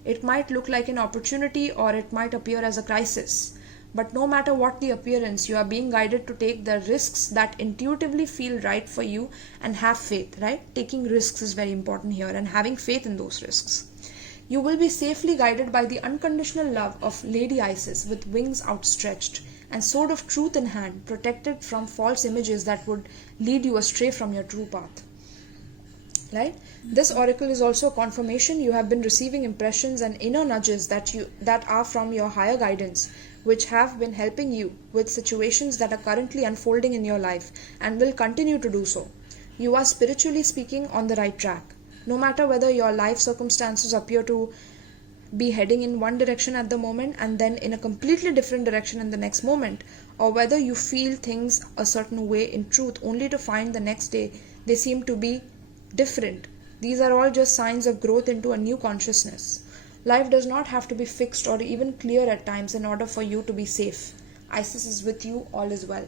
It might look like an opportunity or it might appear as a crisis. But no matter what the appearance, you are being guided to take the risks that intuitively feel right for you and have faith, right? Taking risks is very important here and having faith in those risks. You will be safely guided by the unconditional love of Lady Isis with wings outstretched and sword of truth in hand, protected from false images that would lead you astray from your true path. Right? This oracle is also a confirmation you have been receiving impressions and inner nudges that are from your higher guidance, which have been helping you with situations that are currently unfolding in your life and will continue to do so. You are spiritually speaking on the right track. No matter whether your life circumstances appear to be heading in one direction at the moment and then in a completely different direction in the next moment, or whether you feel things a certain way in truth only to find the next day they seem to be different. These are all just signs of growth into a new consciousness. Life does not have to be fixed or even clear at times in order for you to be safe. Isis is with you, all is well.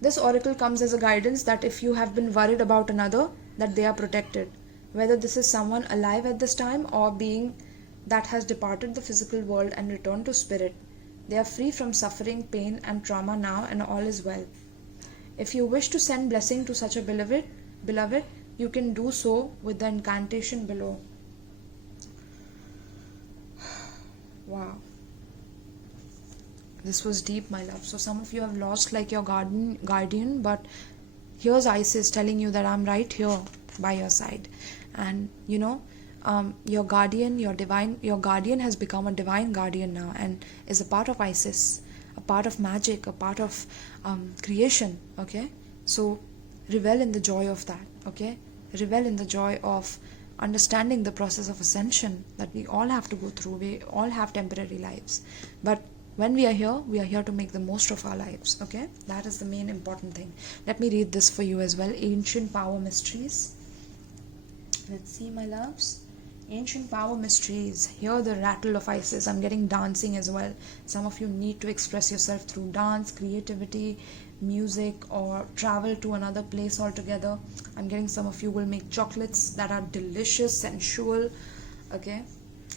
This oracle comes as a guidance that if you have been worried about another, that they are protected. Whether this is someone alive at this time or being that has departed the physical world and returned to spirit, they are free from suffering, pain and trauma now and all is well. If you wish to send blessing to such a beloved, you can do so with the incantation below. Wow. This was deep, my love. So some of you have lost like your guardian, but here's Isis telling you that I'm right here by your side. And your guardian has become a divine guardian now and is a part of Isis, a part of magic, a part of creation. Okay, so revel in the joy of that. Okay, revel in the joy of understanding the process of ascension that we all have to go through. We all have temporary lives, but when we are here to make the most of our lives. Okay, that is the main important thing. Let me read this for you as well. Ancient power mysteries. Let's see, my loves. Ancient power mysteries. Hear the rattle of Isis. I'm getting dancing as well. Some of you need to express yourself through dance, creativity, music, or travel to another place altogether. I'm getting some of you will make chocolates that are delicious, sensual. Okay,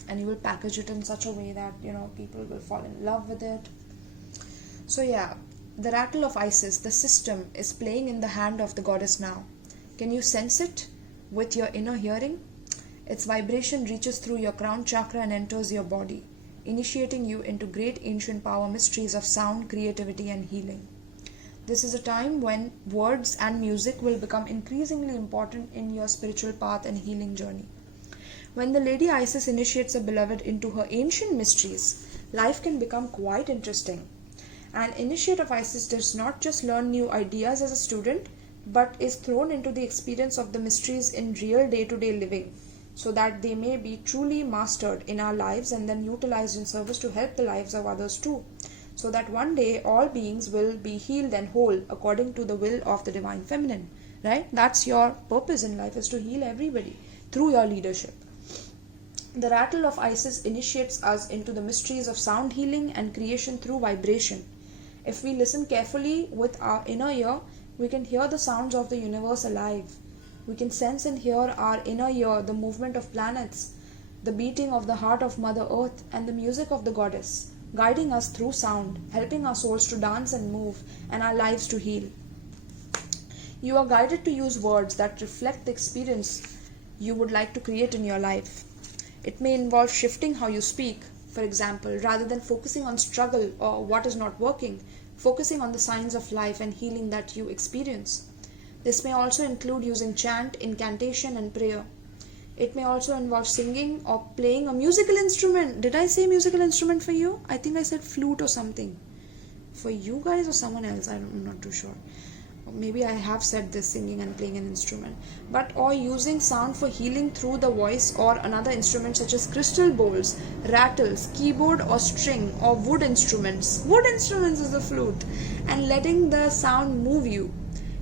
and you will package it in such a way that people will fall in love with it. So yeah, the rattle of Isis, the system, is playing in the hand of the goddess now. Can you sense it with your inner hearing? Its vibration reaches through your crown chakra and enters your body, initiating you into great ancient power mysteries of sound, creativity and healing. This is a time when words and music will become increasingly important in your spiritual path and healing journey. When the Lady Isis initiates a beloved into her ancient mysteries, life can become quite interesting. An initiate of Isis does not just learn new ideas as a student, but is thrown into the experience of the mysteries in real day-to-day living, so that they may be truly mastered in our lives and then utilized in service to help the lives of others too, so that one day all beings will be healed and whole according to the will of the Divine Feminine. Right? That's your purpose in life, is to heal everybody through your leadership. The rattle of Isis initiates us into the mysteries of sound healing and creation through vibration. If we listen carefully with our inner ear, we can hear the sounds of the universe alive. We can sense and hear our inner ear the movement of planets, the beating of the heart of Mother Earth, and the music of the goddess, guiding us through sound, helping our souls to dance and move, and our lives to heal. You are guided to use words that reflect the experience you would like to create in your life. It may involve shifting how you speak. For example, rather than focusing on struggle or what is not working, focusing on the signs of life and healing that you experience. This may also include using chant, incantation, and prayer. It may also involve singing or playing a musical instrument. Did I say musical instrument for you? I think I said flute or something. For you guys or someone else? I'm not too sure. maybe I have said this, singing and playing an instrument, but or using sound for healing through the voice or another instrument such as crystal bowls, rattles, keyboard or string, or wood instruments. Wood instruments is the flute, and letting the sound move you.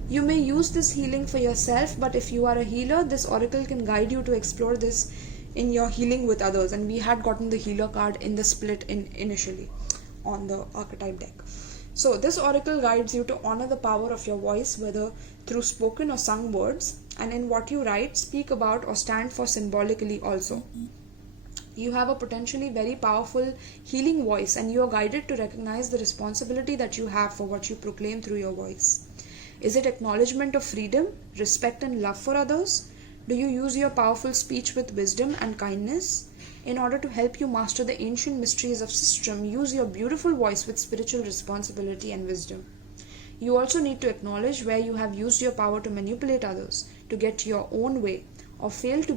You may use this healing for yourself, but if you are a healer, this oracle can guide you to explore this in your healing with others. And we had gotten the healer card in the split initially on the archetype deck. So this oracle guides you to honor the power of your voice, whether through spoken or sung words, and in what you write, speak about, or stand for symbolically also. You have a potentially very powerful healing voice, and you are guided to recognize the responsibility that you have for what you proclaim through your voice. Is it acknowledgement of freedom, respect and love for others? Do you use your powerful speech with wisdom and kindness? In order to help you master the ancient mysteries of system, use your beautiful voice with spiritual responsibility and wisdom. You also need to acknowledge where you have used your power to manipulate others, to get your own way, or fail to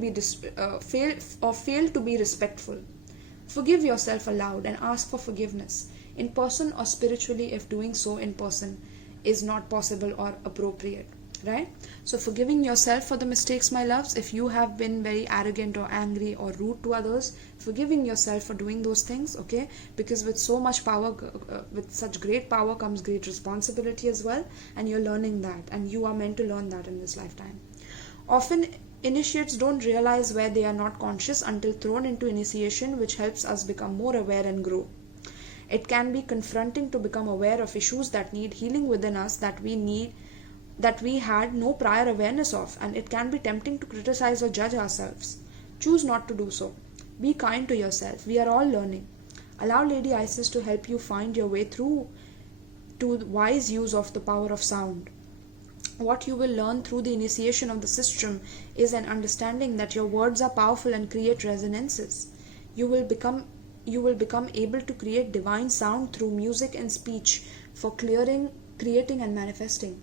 be respectful. Forgive yourself aloud and ask for forgiveness, in person or spiritually if doing so in person is not possible or appropriate. Right? So forgiving yourself for the mistakes, my loves, if you have been very arrogant or angry or rude to others, forgiving yourself for doing those things, okay? Because with so much power, with such great power comes great responsibility as well, and you're learning that, and you are meant to learn that in this lifetime. Often initiates don't realize where they are not conscious until thrown into initiation, which helps us become more aware and grow. It can be confronting to become aware of issues that need healing within us that we had no prior awareness of, and it can be tempting to criticize or judge ourselves. Choose not to do so. Be kind to yourself. We are all learning. Allow Lady Isis to help you find your way through to the wise use of the power of sound. What you will learn through the initiation of the system is an understanding that your words are powerful and create resonances. You will become able to create divine sound through music and speech for creating and manifesting.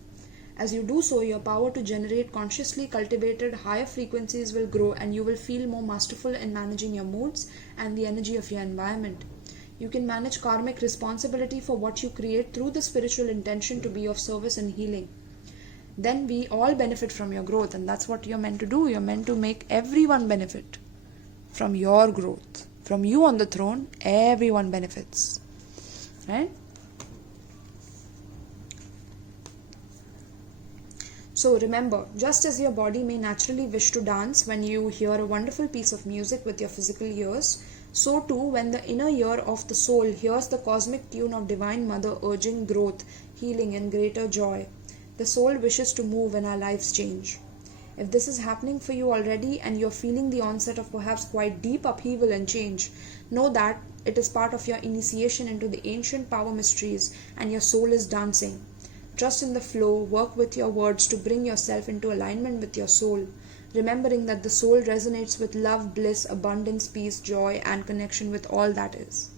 As you do so, your power to generate consciously cultivated higher frequencies will grow, and you will feel more masterful in managing your moods and the energy of your environment. You can manage karmic responsibility for what you create through the spiritual intention to be of service and healing. Then we all benefit from your growth, and that's what you're meant to do. You're meant to make everyone benefit from your growth. From you on the throne, everyone benefits. Right? So remember, just as your body may naturally wish to dance when you hear a wonderful piece of music with your physical ears, so too when the inner ear of the soul hears the cosmic tune of Divine Mother urging growth, healing and greater joy, the soul wishes to move and our lives change. If this is happening for you already and you're feeling the onset of perhaps quite deep upheaval and change, know that it is part of your initiation into the ancient power mysteries and your soul is dancing. Trust in the flow, work with your words to bring yourself into alignment with your soul, remembering that the soul resonates with love, bliss, abundance, peace, joy, and connection with all that is.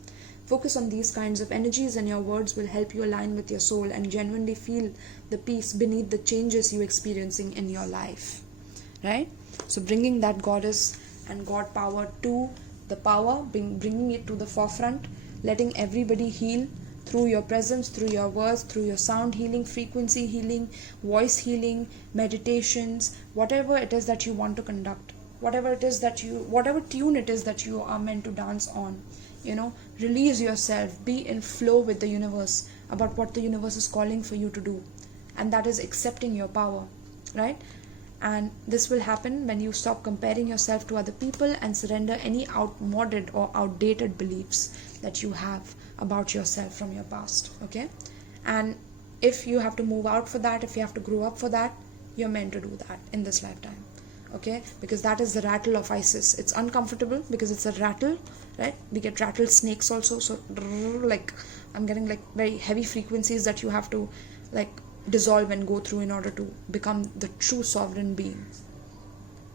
Focus on these kinds of energies, and your words will help you align with your soul and genuinely feel the peace beneath the changes you're experiencing in your life. Right? So bringing that goddess and God power to the power, bringing it to the forefront, letting everybody heal through your presence, through your words, through your sound healing, frequency healing, voice healing, meditations, whatever it is that you want to conduct, whatever tune it is that you are meant to dance on, release yourself, be in flow with the universe about what the universe is calling for you to do, and that is accepting your power, right? And this will happen when you stop comparing yourself to other people and surrender any outmoded or outdated beliefs that you have about yourself from your past. Okay? And if you have to move out for that, if you have to grow up for that, you're meant to do that in this lifetime. Okay? Because that is the rattle of Isis. It's uncomfortable because it's a rattle, right? We get rattlesnakes also, so I'm getting very heavy frequencies that you have to dissolve and go through in order to become the true sovereign being.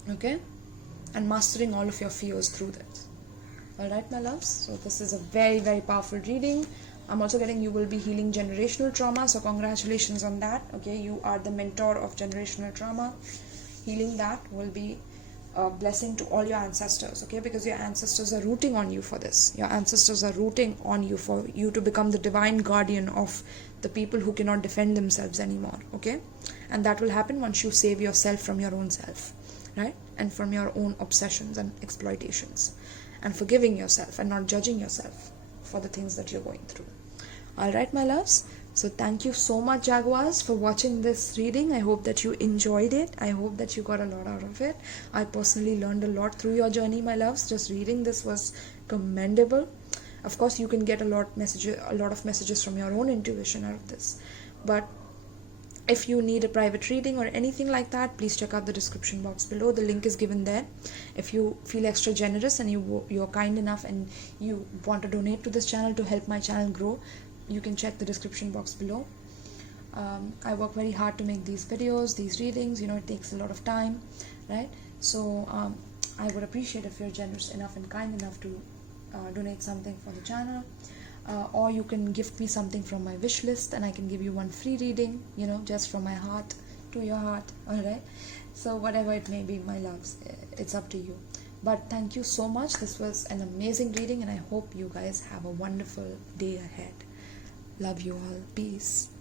Okay? And mastering all of your fears through that. Alright, my loves, so this is a very, very powerful reading. I'm also getting you will be healing generational trauma, so congratulations on that. Okay, you are the mentor of generational trauma. Healing that will be a blessing to all your ancestors, okay, because your ancestors are rooting on you for this. Your ancestors are rooting on you for you to become the divine guardian of the people who cannot defend themselves anymore, okay? And that will happen once you save yourself from your own self, right? And from your own obsessions and exploitations, and forgiving yourself and not judging yourself for the things that you're going through. All right, my loves. So thank you so much, Jaguars, for watching this reading. I hope that you enjoyed it. I hope that you got a lot out of it. I personally learned a lot through your journey, my loves. Just reading this was commendable. Of course, you can get a lot of messages from your own intuition out of this. But if you need a private reading or anything like that, please check out the description box below. The link is given there. If you feel extra generous and you're kind enough and you want to donate to this channel to help my channel grow, you can check the description box below. I work very hard to make these videos, these readings. You know, it takes a lot of time, right? So I would appreciate if you're generous enough and kind enough to donate something for the channel, or you can gift me something from my wish list and I can give you one free reading, you know, just from my heart to your heart. All right, so whatever it may be, my loves, it's up to you. But thank you so much. This was an amazing reading, and I hope you guys have a wonderful day ahead. Love you all. Peace.